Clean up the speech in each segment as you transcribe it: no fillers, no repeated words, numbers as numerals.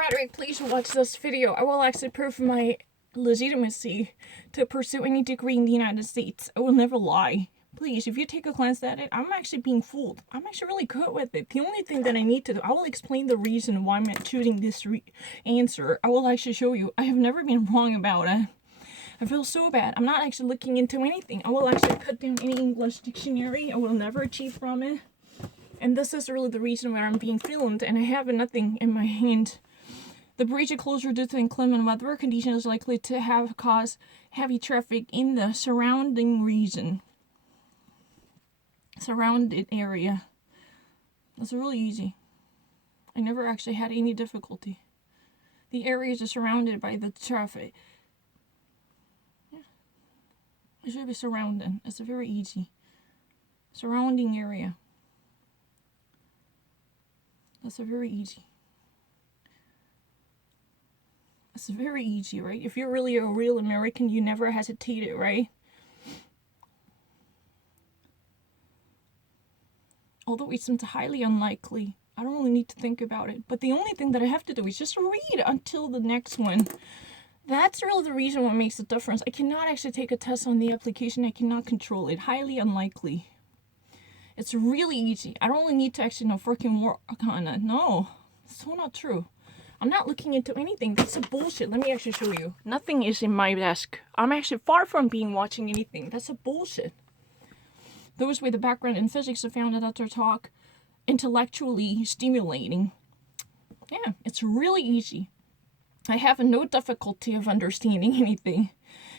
Frederick, please watch this video. I will actually prove my legitimacy to pursue any degree in the United States. I will never lie. Please, if you take a glance at it, I'm actually being fooled. I'm actually really good with it. The only thing that I need to do, I will explain the reason why I'm choosing this answer. I will actually show you. I have never been wrong about it. I feel so bad. I'm not actually looking into anything. I will actually put down any English dictionary. I will never cheat from it. And this is really the reason why I'm being filmed, and I have nothing in my hand. The bridge closure due to inclement weather conditions is likely to have caused heavy traffic in the surrounding region. Surrounded area. That's really easy. I never actually had any difficulty. The areas are surrounded by the traffic. Yeah. It should be surrounded. It's very easy. Surrounding area. That's a very easy. It's very easy, right? If you're really a real American, you never hesitated, right? Although it seems highly unlikely. I don't really need to think about it. But the only thing that I have to do is just read until the next one. That's really the reason what makes the difference. I cannot actually take a test on the application. I cannot control it. Highly unlikely. It's really easy. I don't really need to actually know freaking work on it. No, it's so not true. I'm not looking into anything. That's a bullshit. Let me actually show you. Nothing is in my desk. I'm actually far from being watching anything. That's a bullshit. Those with a background in physics have found that their talk intellectually stimulating. Yeah, it's really easy. I have no difficulty of understanding anything.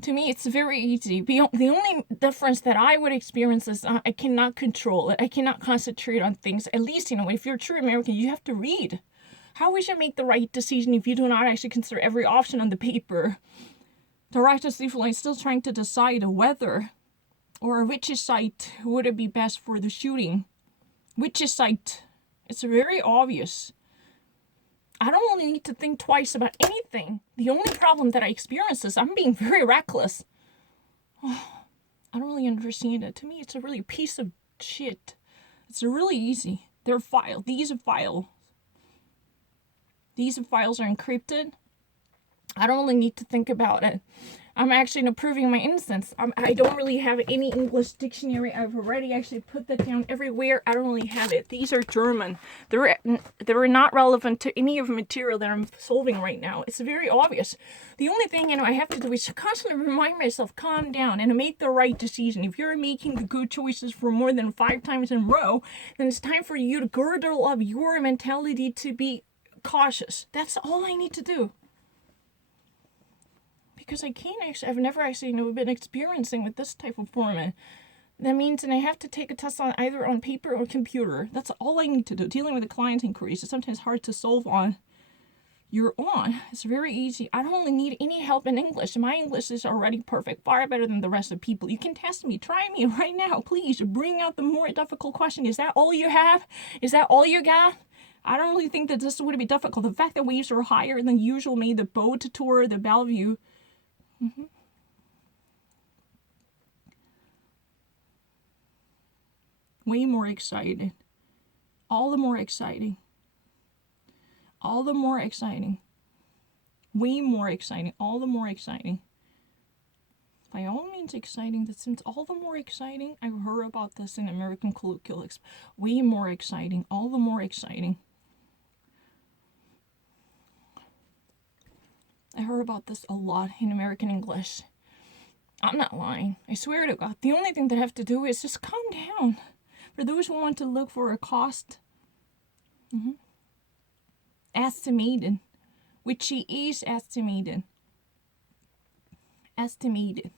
To me, it's very easy. The only difference that I would experience is I cannot control it. I cannot concentrate on things. At least, if you're a true American, you have to read. How we should make the right decision if you do not actually consider every option on the paper? The right to sleep is still trying to decide whether or which site would it be best for the shooting. Which site? It's very obvious. I don't really need to think twice about anything. The only problem that I experience is I'm being very reckless. Oh, I don't really understand it. To me, it's a really piece of shit. It's really easy. They're file. These files are encrypted. I don't really need to think about it. I'm actually proving my innocence. I don't really have any English dictionary. I've already actually put that down everywhere. I don't really have it. These are German. They're not relevant to any of the material that I'm solving right now. It's very obvious. The only thing I have to do is constantly remind myself, calm down and make the right decision. If you're making the good choices for more than 5 times in a row, then it's time for you to girdle up your mentality to be cautious. That's all I need to do. Because I've never actually been experiencing with this type of format. That means I have to take a test on either on paper or computer. That's all I need to do. Dealing with the client inquiries is sometimes hard to solve on your own. It's very easy. I don't really need any help in English. My English is already perfect, far better than the rest of people. You can test me. Try me right now. Please bring out the more difficult question. Is that all you have? Is that all you got? I don't really think that this would be difficult. The fact that waves are higher than usual made the boat tour the Bellevue. Way more excited. All the more exciting. All the more exciting. Way more exciting. All the more exciting. By all means exciting. That seems all the more exciting. I've heard about this in American colloquials. Way more exciting. All the more exciting. I heard about this a lot in American English. I'm not lying. I swear to God. The only thing that I have to do is just calm down. For those who want to look for a cost, estimated, which is estimated. Estimated.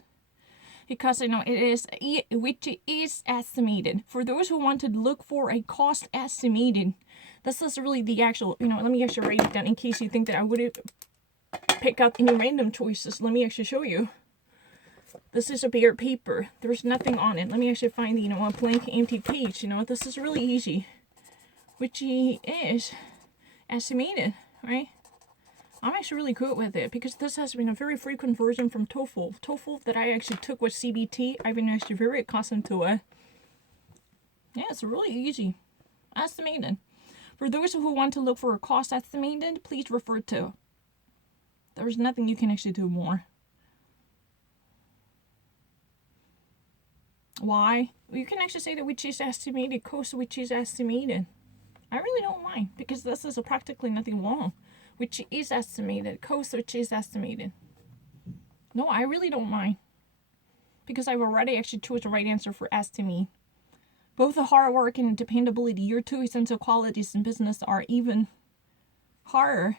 Because it is, which is estimated. For those who want to look for a cost estimated, this is really the actual, let me actually write it down in case you think that I would pick up any random choices. Let me actually show you. This is a bare paper. There's nothing on it. Let me actually find a blank empty page. This is really easy. Which is estimated, right? I'm actually really good with it because this has been a very frequent version from TOEFL. TOEFL that I actually took with CBT. I've been actually very accustomed to it. Yeah, it's really easy. Estimated. For those who want to look for a cost estimated, please refer to. There's nothing you can actually do more. Why? Well, you can actually say that which is estimated, cost which is estimated. I really don't mind because this is practically nothing wrong. Which is estimated, cost which is estimated. No, I really don't mind because I've already actually chose the right answer for estimate. Both the hard work and dependability, your two essential qualities in business, are even harder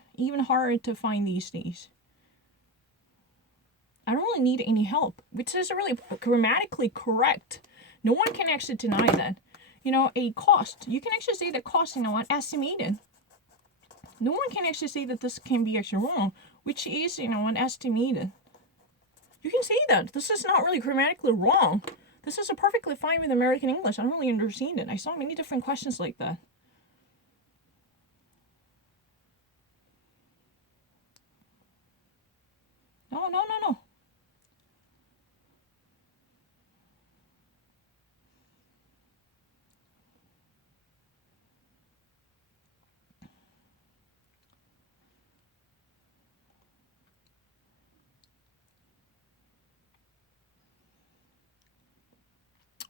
to find these days. I don't really need any help, which is really grammatically correct. No one can actually deny that. A cost, you can actually say that cost, estimated. No one can actually say that this can be actually wrong, which is, an estimated. You can say that. This is not really grammatically wrong. This is a perfectly fine with American English. I don't really understand it. I saw many different questions like that. No.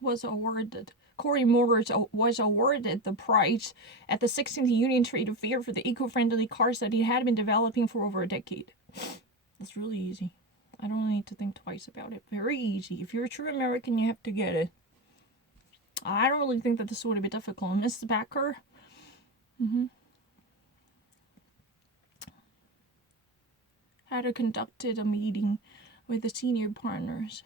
Was awarded. Corey Motors was awarded the prize at the 16th Union Trade Fair for the eco-friendly cars that he had been developing for over a decade. That's really easy. I don't need to think twice about it. Very easy. If you're a true American, you have to get it. I don't really think that this would be difficult. Mrs. Becker. Had conducted a meeting with the senior partners.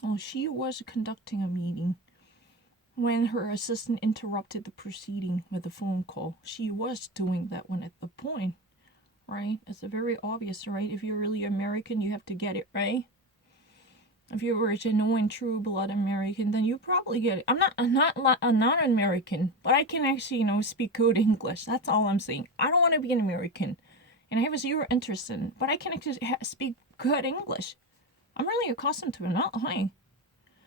Oh, she was conducting a meeting when her assistant interrupted the proceeding with a phone call. She was doing that one at the point, right? It's very obvious, right? If you're really American, you have to get it, right? If you were a genuine, true-blood American, then you probably get it. I'm not an American, but I can actually, speak good English. That's all I'm saying. I don't want to be an American, and I have a zero interest in, but I can actually speak good English. I'm really accustomed to it, not lying.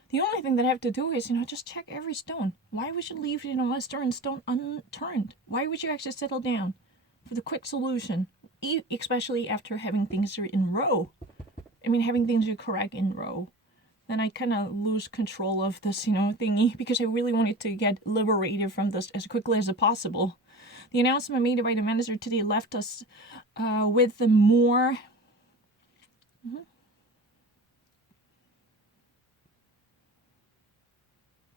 The only thing that I have to do is, just check every stone. Why would you leave, a certain stone unturned? Why would you actually settle down for the quick solution? Especially after having things in row. Having things correct in row. Then I kind of lose control of this, thingy, because I really wanted to get liberated from this as quickly as possible. The announcement made by the manager today left us with the more...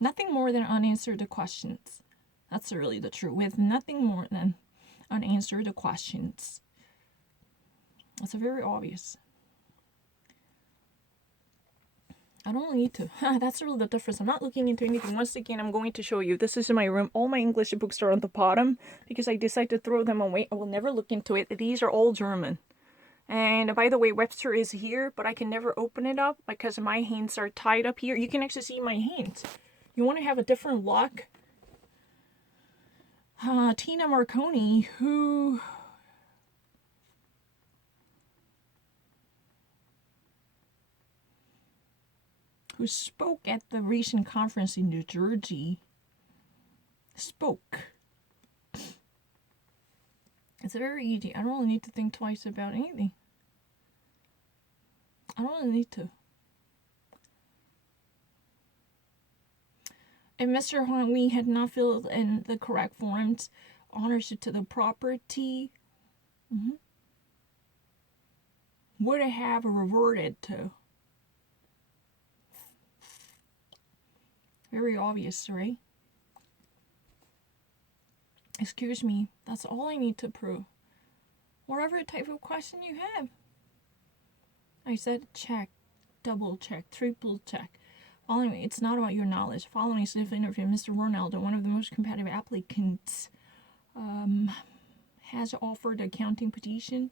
Nothing more than unanswered questions. That's really the truth. With nothing more than unanswered questions. That's very obvious. I don't need to. That's really the difference. I'm not looking into anything. Once again, I'm going to show you. This is my room. All my English books are on the bottom because I decided to throw them away. I will never look into it. These are all German. And by the way, Webster is here, but I can never open it up because my hands are tied up here. You can actually see my hands. You want to have a different look? Tina Marconi, who spoke at the recent conference in New Jersey, spoke. It's very easy. I don't really need to think twice about anything. I don't really need to. If Mr. Huang Wei had not filled in the correct forms, ownership to the property would have reverted to. Very obvious, right? Excuse me, that's all I need to prove. Whatever type of question you have. I said check, double check, triple check. Following me, it's not about your knowledge. Following Sniff interview, Mr. Ronaldo, one of the most competitive applicants, has offered accounting position.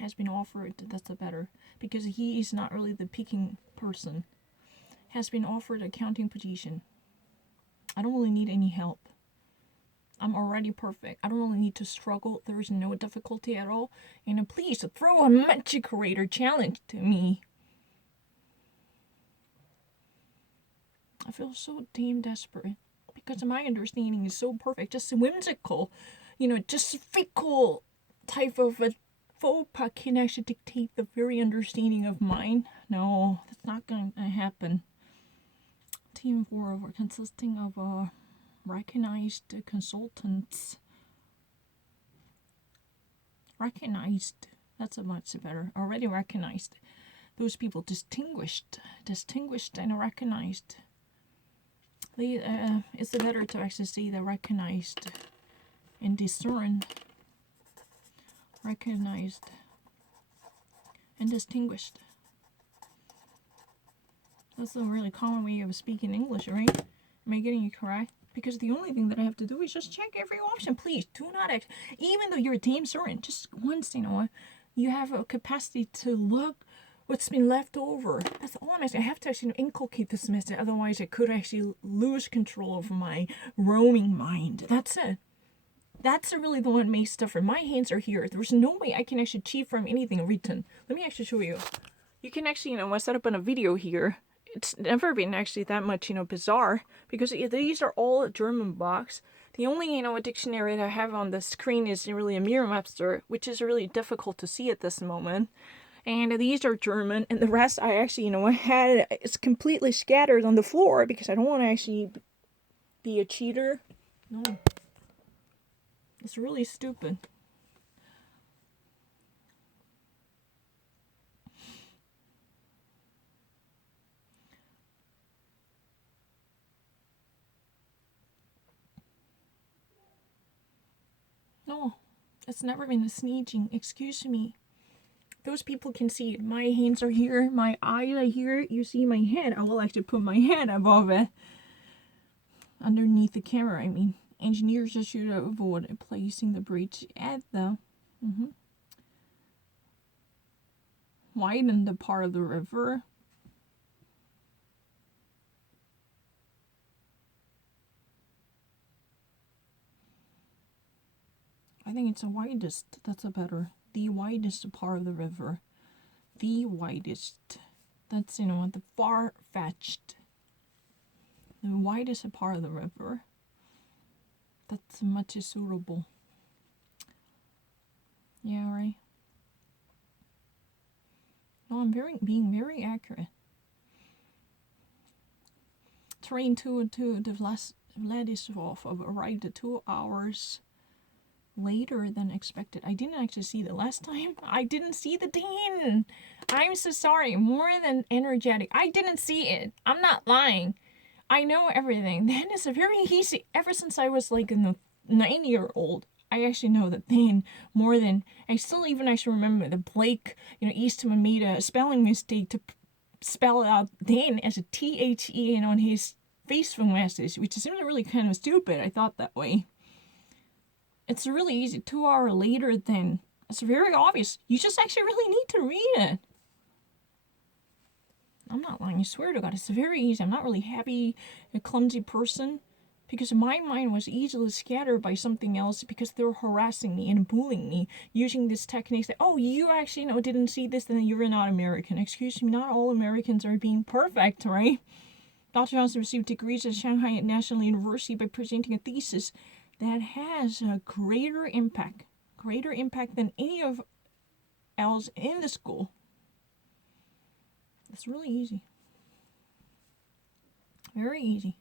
Has been offered, that's a better, because he is not really the picking person. Has been offered accounting position. I don't really need any help. I'm already perfect. I don't really need to struggle. There is no difficulty at all. And please throw a magic creator challenge to me. I feel so damn desperate because my understanding is so perfect, just whimsical, just fickle type of a faux pas can actually dictate the very understanding of mine. No, that's not going to happen. Team 4 consisting of recognized consultants. Recognized. That's a much better. Already recognized. Those people distinguished and recognized. It's better to actually see the recognized and discern. Recognized and distinguished. That's a really common way of speaking English, right? Am I getting it correct? Because the only thing that I have to do is just check every option. Please do not even though you're damn certain, just once, you have a capacity to look what's been left over. That's all I'm asking. I have to actually inculcate this method. Otherwise, I could actually lose control over my roaming mind. That's it. That's really the one that makes different. My hands are here. There's no way I can actually achieve from anything written. Let me actually show you. You can actually, set up in a video here. It's never been actually that much, bizarre. Because these are all German books. The only, a dictionary that I have on the screen is really a Merriam-Webster, which is really difficult to see at this moment. And these are German, and the rest I actually, it's completely scattered on the floor because I don't want to actually be a cheater. No. It's really stupid. No, it's never been a sneezing. Excuse me. Those people can see it. My hands are here. My eyes are here. You see my head. I will actually put my head above it. Underneath the camera, I mean. Engineers just should avoid placing the bridge at the widen the part of the river. I think it's the widest. That's a better. The widest part of the river. The widest. That's, the far-fetched. The widest part of the river. That's much suitable. Yeah, right. No, I'm being very accurate. Train to the Vladislavov arrived 2 hours later than expected. I didn't actually see the last time. I didn't see the tin. I'm so sorry. More than energetic. I didn't see it. I'm not lying. I know everything. Then it's a very easy. Ever since I was like in the 9-year-old, I actually know that then more than I still even actually remember that Blake, Eastman made a spelling mistake to spell out then as a THE on his Facebook message, which is really kind of stupid. I thought that way. It's really easy. 2 hours later then. It's very obvious. You just actually really need to read it. I'm not lying. I swear to God, it's very easy. I'm not really a clumsy person. Because my mind was easily scattered by something else because they were harassing me and bullying me using this technique that, oh, you actually didn't see this, then you're not American. Excuse me, not all Americans are being perfect, right? Dr. Johnson received degrees at Shanghai National University by presenting a thesis that has a greater impact than any of else in the school. It's really easy. Very easy.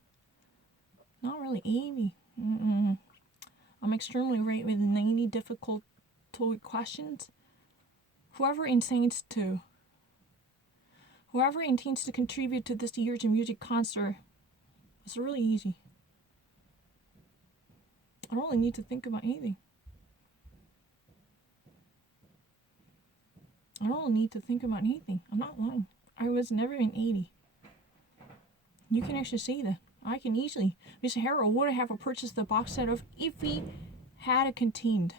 Not really easy. I'm extremely great with 90 difficult questions. Whoever intends to contribute to this year's music concert, it's really easy. I don't really need to think about anything. I don't need to think about anything. I'm not lying. I was never in 80. You can actually see that. I can easily. Mr. Harrell would have purchased the box set of if he had contained.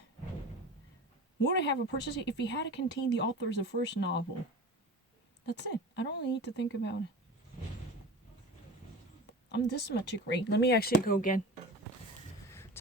Would have purchased it if he had contained the author's first novel. That's it. I don't really need to think about it. I'm this much great. Let me actually go again.